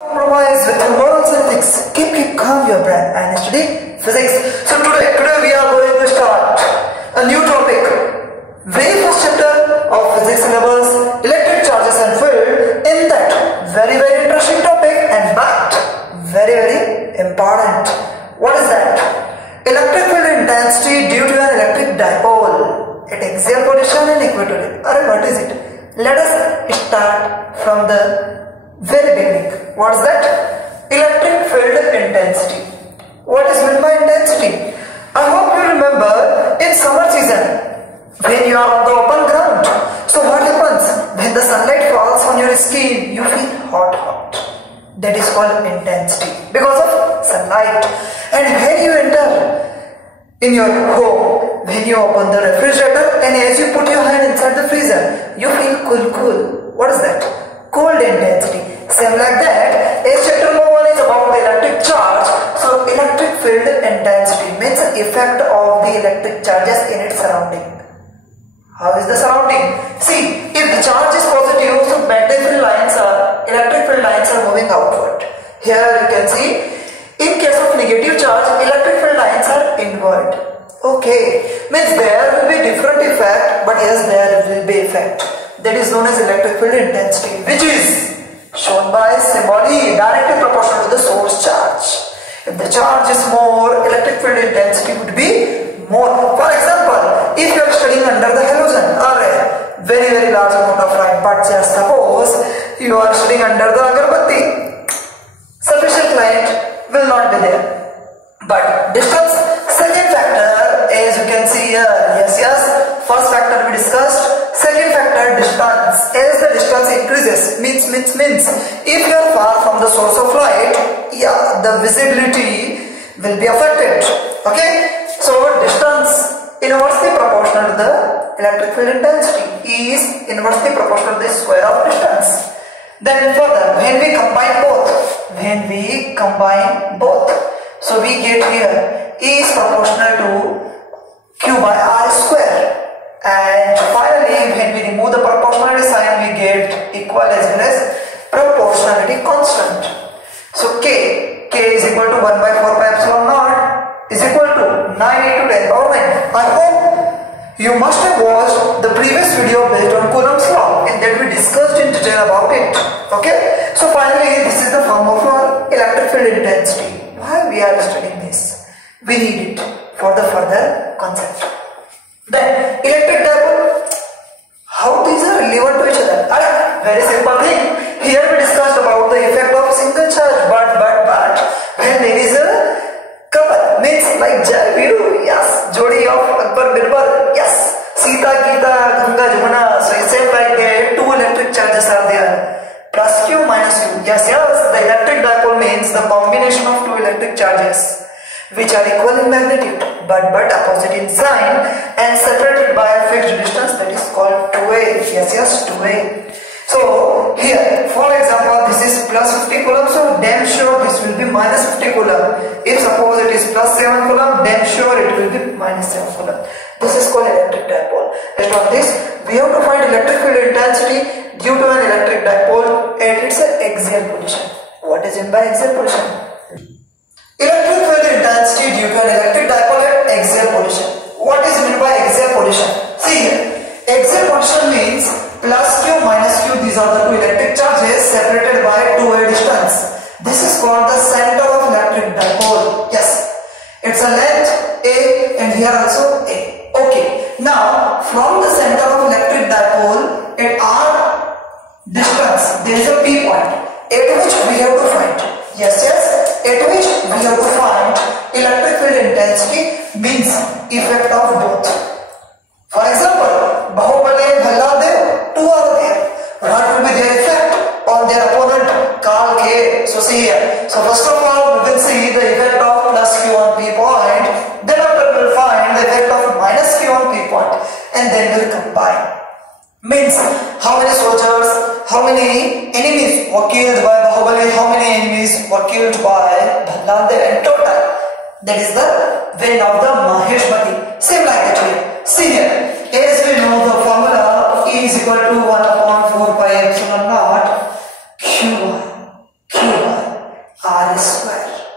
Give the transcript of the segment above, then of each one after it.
Compromise with moral ethics. Keep calm your brain and study physics. So today we are going to start a new topic. Very first chapter of physics syllabus, electric charges and field. In that very interesting topic and but very important. What is that? Electric field intensity due to an electric dipole at axial position and equatorial. What is it? Let us start from the very beginning. What is that? Electric field intensity. What is meant by intensity? I hope you remember in summer season when you are on the open ground. So what happens? When the sunlight falls on your skin, you feel hot. That is called intensity because of sunlight. And when you enter in your home, when you open the refrigerator and as you put your hand inside the freezer, you feel cool. What is that? Cold intensity. Same like that, as chapter number 1 is about the electric charge. So electric field intensity means the effect of the electric charges in its surrounding. How is the surrounding? See, if the charge is positive, so electric field lines are moving outward. Here you can see, in case of negative charge, electric field lines are inward. Okay, means there will be different effect, but yes, there will be effect. That is known as electric field intensity, which is shown by symbol E, directly proportional to the source charge. If the charge is more, electric field intensity would be more. For example, if you are studying under the halogen or a very large amount of light, but just suppose you are studying under the agarbatti, sufficient light will not be there. But distance, second factor, as you can see here, yes, first factor we discussed. Second factor, distance. As the distance increases, means if you are far from the source of light, the visibility will be affected. Okay, so distance inversely proportional to the electric field intensity. E is inversely proportional to the square of distance. Then further, when we combine both, so we get here E is proportional to Q by R square. And finally, when we remove the proportionality sign, we get equal as well as proportionality constant. So K is equal to 1 by 4 pi epsilon naught is equal to 9 into 10 power 9. I hope you must have watched the previous video based on Coulomb's law, and that we discussed in detail about it. Okay, so finally, this is the form of our electric field intensity. Why we are studying this? We need it for the further concept. Then electric dipole, how these are relevant to each other? Very simple thing. Here we discussed about the effect of single charge, but when there is a couple, means like Jaiviru, yes, Jodi of Akbar Birbal, yes, Sita, Gita, Ganga, Jamuna. So it's same like two electric charges are there, plus Q minus Q. Yes, the electric dipole means the combination of two electric charges which are equal in magnitude but opposite in sign and separated by a fixed distance, that is called 2A. Yes, 2A. So here, for example, this is plus 50 coulomb, so damn sure this will be minus 50 coulomb. If suppose it is plus 7 coulomb, damn sure it will be minus 7 coulomb. This is called electric dipole. Based on this, we have to find electric field intensity due to an electric dipole at its axial position. What is meant by axial position? Electric field intensity due to an electric dipole at axial position. What is meant by axial position? See here, axial position means plus Q minus Q. These are the two electric charges separated by 2A distance. This is called the center of electric dipole. Yes, it's a length A and here also A. Okay, now from the center of electric dipole at R distance, there is a P point at which we have to find. Yes, at which we have to find electric field intensity means effect of both. For example, Bahubali and Bhalladev, two are there. What will be their effect on their opponent, Kal K? So see here. So first of all, we will see the effect of plus Q on P point. Then after we will find the effect of minus Q on P point, and then we will combine. Means how many soldiers, how many enemies were killed by Bahubali, how many enemies were killed by Bhalladev in total. That is the vein of the Maheshmati. Same like that here. See here, as we know the formula E is equal to 1 upon 4 pi epsilon naught Q1.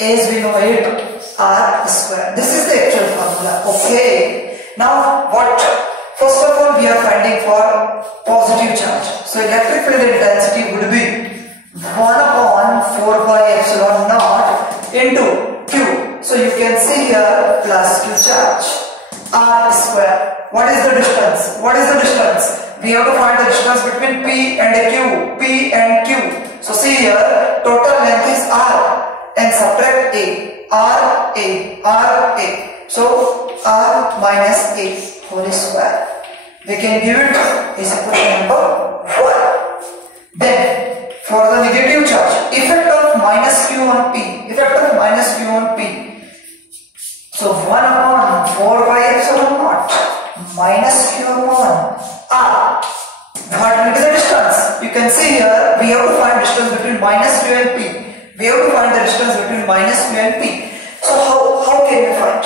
as we know it, R square. This is the actual formula. Okay. Now what? First of all, we are finding for positive charge. So electric field intensity would be 1 upon 4 pi epsilon naught into Q. So you can see here plus Q charge. R square. What is the distance? What is the distance? We have to find the distance between P and Q. P and Q. So see here, total length is R and subtract A. R, A, R, A. So R minus A whole square. We can give it as equation number 1. Then for the negative charge, effect of minus Q on P. Effect of minus Q on P. So 1 upon 4 pi epsilon naught minus Q upon R. What will be the distance? You can see here we have to find distance between minus Q and P. We have to find the distance between minus Q and P. So how can we find?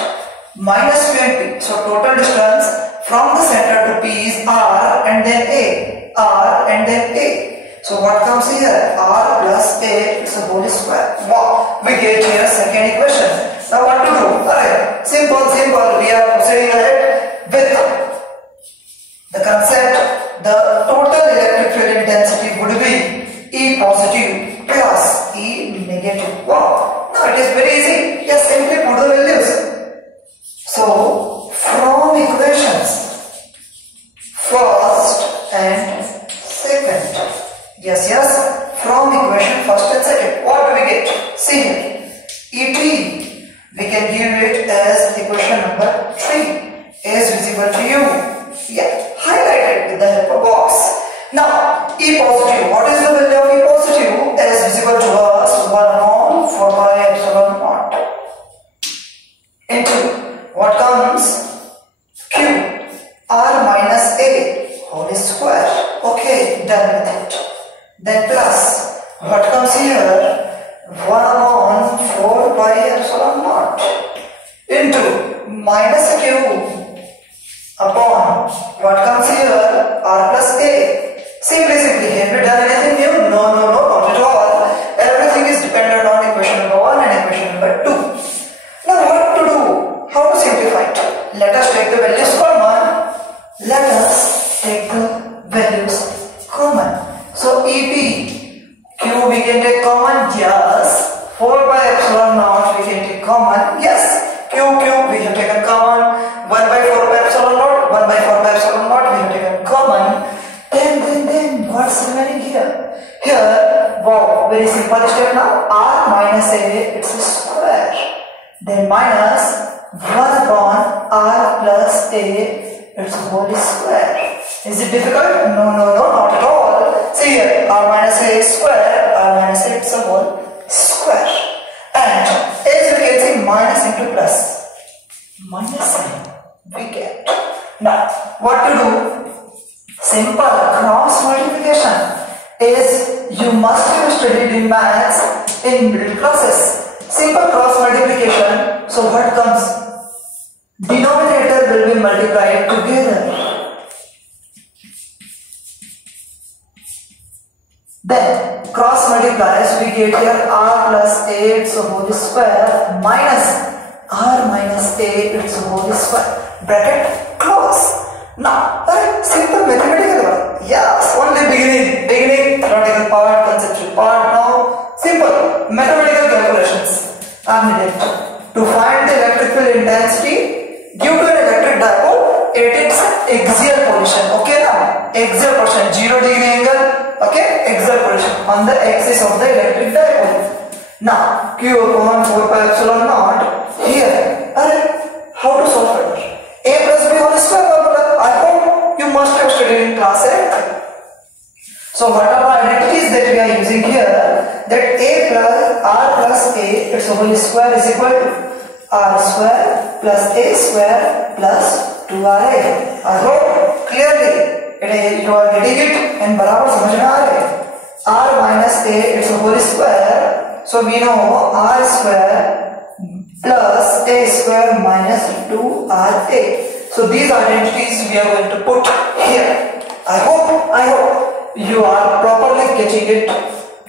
Minus Q and P. So total distance from the center to P is R and then A. R and then A. So what comes here? R plus A, it's a whole square. Wow. We get here second equation. Now what to do? Alright. Simple. We are proceeding ahead with the concept. The total electric field intensity would be E positive plus E negative. Wow. Now it is very easy. Just simply put the values. So from equations first and second. Yes. From equation first and second. What do we get? See here. Et. We can give it as equation number 3. Is visible to you. Yeah. Highlighted with the help of box. Now E positive. What is the value of E positive? As visible to us 1 upon 4 pi epsilon naught. Into what comes? Q. R minus A whole square. Okay, done with it. Then plus, what comes here? 1 upon 4 pi epsilon naught into minus Q upon what comes here? R plus A. Simply, have we done anything new? No, not at all. Everything is dependent on equation number 1 and equation number 2. Now what to do? How to simplify it? Let us take the values common. Let us take the values common. So EP, Q we can take common, yes. 4 by epsilon naught we can take common, yes. Q we have taken common. 1 by 4 by epsilon naught, 1 by 4 by epsilon naught we have taken common. Then what's remaining here? Here, wow, very simple step now. R minus A, it's a square. Then minus 1 upon R plus A, it's a whole square. Is it difficult? No, not at all. See here, R minus A is square, R minus A it's a whole square. And as we can see, minus into plus. Minus sign we get. Now, what to do? Simple cross multiplication. Is you must have studied in maths in middle classes. Simple cross multiplication. So what comes? Denominator will be multiplied together. Then cross multiplies, we get here R plus A, it's a whole square, minus R minus A, it's a whole square. Bracket close. Now, simple mathematical one. Yes, only beginning, theoretical part, conceptual part. Now, simple mathematical calculations are needed to find the electric field intensity due to an electric dipole at its axial position. Okay, now axial position, 0 degree angle. Okay, axial position on the axis of the electric dipole. Now, Q upon 4 pi epsilon naught here. How to solve it? A plus B whole square formula. I hope you must have studied in class 8. So what are the identities that we are using here? That A plus R plus A, its whole square is equal to R square plus A square plus 2RA. I hope clearly you are getting it and बराबर समझ में आ रहे. R minus A, its whole square. So we know R square plus A square minus 2RA. So these identities we are going to put here. I hope you are properly getting it.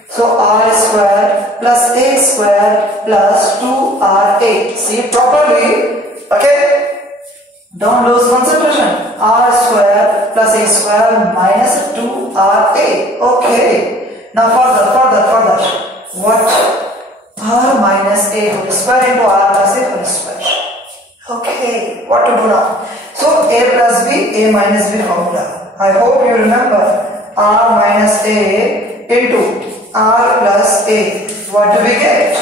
So R square plus a square plus 2ra. See it properly. Okay. Don't lose concentration. R square plus a square minus 2ra. Okay. Now further. What? R minus a whole square into R plus a whole square. Okay. What to do now? So a plus b, a minus b formula. I hope you remember. R minus a into R plus a. What do we get?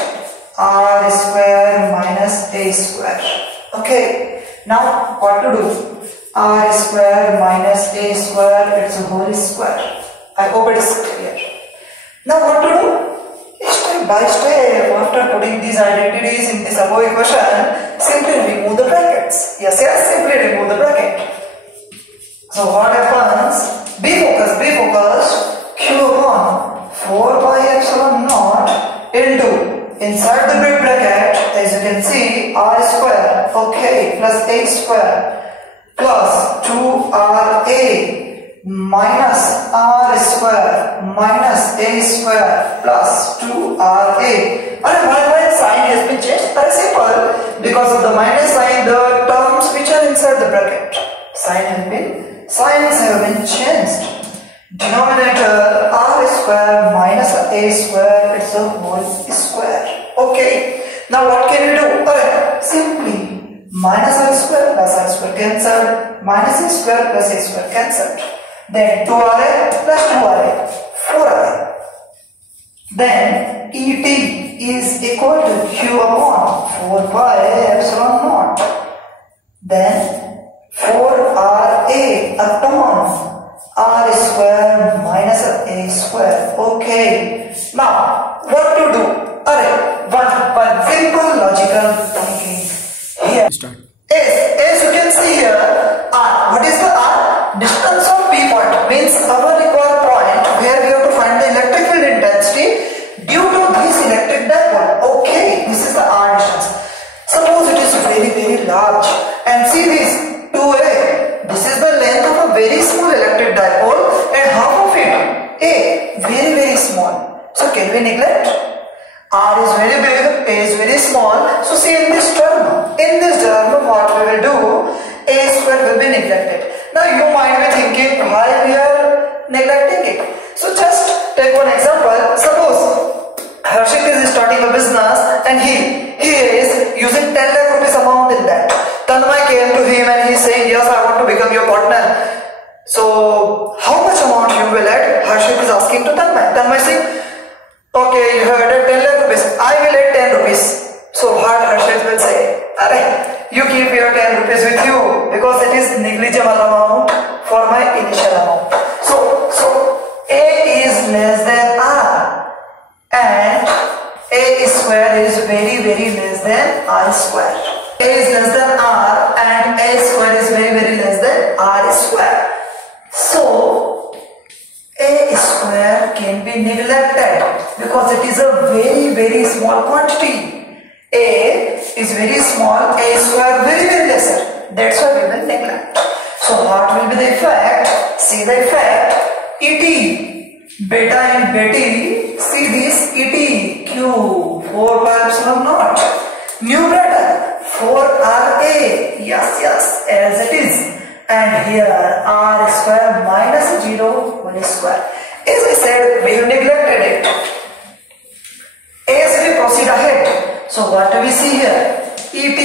R square minus a square. Okay. Now what to do? R square minus a square, it's a whole square. I hope it is clear. Now what to do? Step by step, after putting these identities in this above equation, simply remove the brackets. Yes, simply remove the bracket. So what happens? Be focused. Q upon 4 pi epsilon naught into inside the big bracket, as you can see, r square, okay, plus a square plus 2ra minus r square minus a square plus 2ra. And why sign has been changed? Very simple. Because of the minus sign, the terms which are inside the bracket, signs have been changed. Denominator r square minus a square, it's a whole square. Okay. Now what can we do? Simply minus r square plus r square cancelled, minus a square plus a square cancelled. Then 2ra plus 2ra, 4ra. Then et is equal to q upon 4 pi epsilon naught. Then 4ra upon r square minus a square. Okay. Now what to do? One simple logical thinking here. Start. As you can see here, r. What is the r? Distance of p point means our required point where we have to find the electric field intensity due to this electric dipole. Okay, this is the r distance. Suppose it is very large, and see this 2a. This is the length of a very small electric dipole, and half of it a very small. So can we neglect? R is very big, A is very small. So see in this term what we will do, A square will be neglected. Now you might be thinking why we are neglecting it. So just take one example. Suppose Harshit is starting a business and he is using 10 lakh rupees amount in that. Tanmay came to him and he is saying, yes, I want to become your partner. So how much amount you will add? Harshit is asking to Tanmay. Tanmay saying, okay, you have added 10 lakh rupees. I will add 10 rupees. So what Harshit will say? You keep your 10 rupees with you because it is negligible amount for my initial amount. So A is less than R and A square is very less than R square. A is less than R and A square is very less than R square. So A square can be neglected because it is a very small quantity. A is very small, A square very lesser. That's why we will neglect. So what will be the effect? See the effect. Et, beta and beta, see this Et, Q, 4 pi epsilon naught. Numerator, 4Ra, yes, as it is. And here R square minus 0 whole square. As I said, we have neglected it. As we proceed ahead, so what do we see here? Et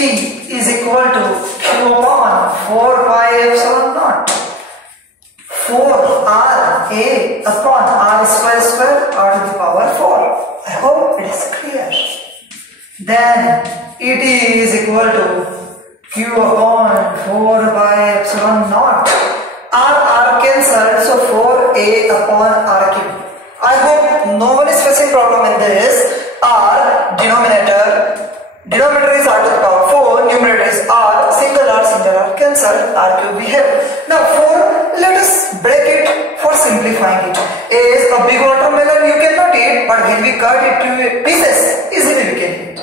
is equal to Q upon 4 pi epsilon naught. 4Ra upon R square R to the power 4. I hope it is clear. Then Et is equal to Q upon 4 pi epsilon naught. R cancelled, so 4A upon R cube. I hope no one is facing problem in this. R denominator is R to the power 4, numerator is R, single R cancelled, R cube we have. Now 4, let us break it for simplifying it. As a big watermelon you cannot eat, but when we cut it to pieces, easily we can eat.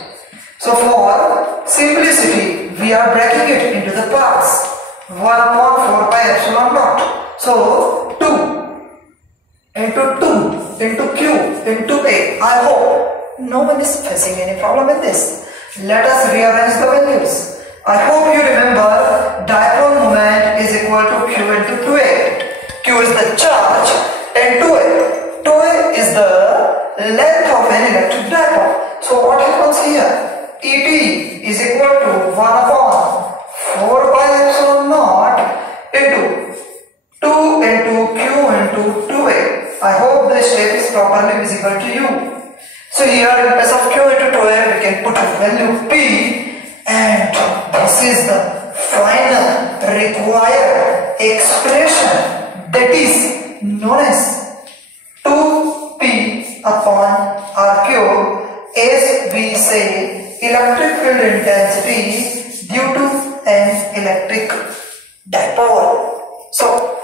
So for simplicity, we are breaking it into the parts. 1 upon 4 pi epsilon naught. So 2 into Q into A. I hope No one is facing any problem in this. Let us rearrange the values. I hope you remember dipole moment is equal to Q into 2A. Q is the charge and 2A. 2A is the length of an electric dipole. So what happens here? Et is equal to 1 upon 4 pi epsilon naught into 2 into Q into 2A. I hope this step is properly visible to you. So here in place of Q into 2A we can put a value P, and this is the final required expression, that is known as 2P upon R cube, as we say electric field intensity due to an electric dipole. So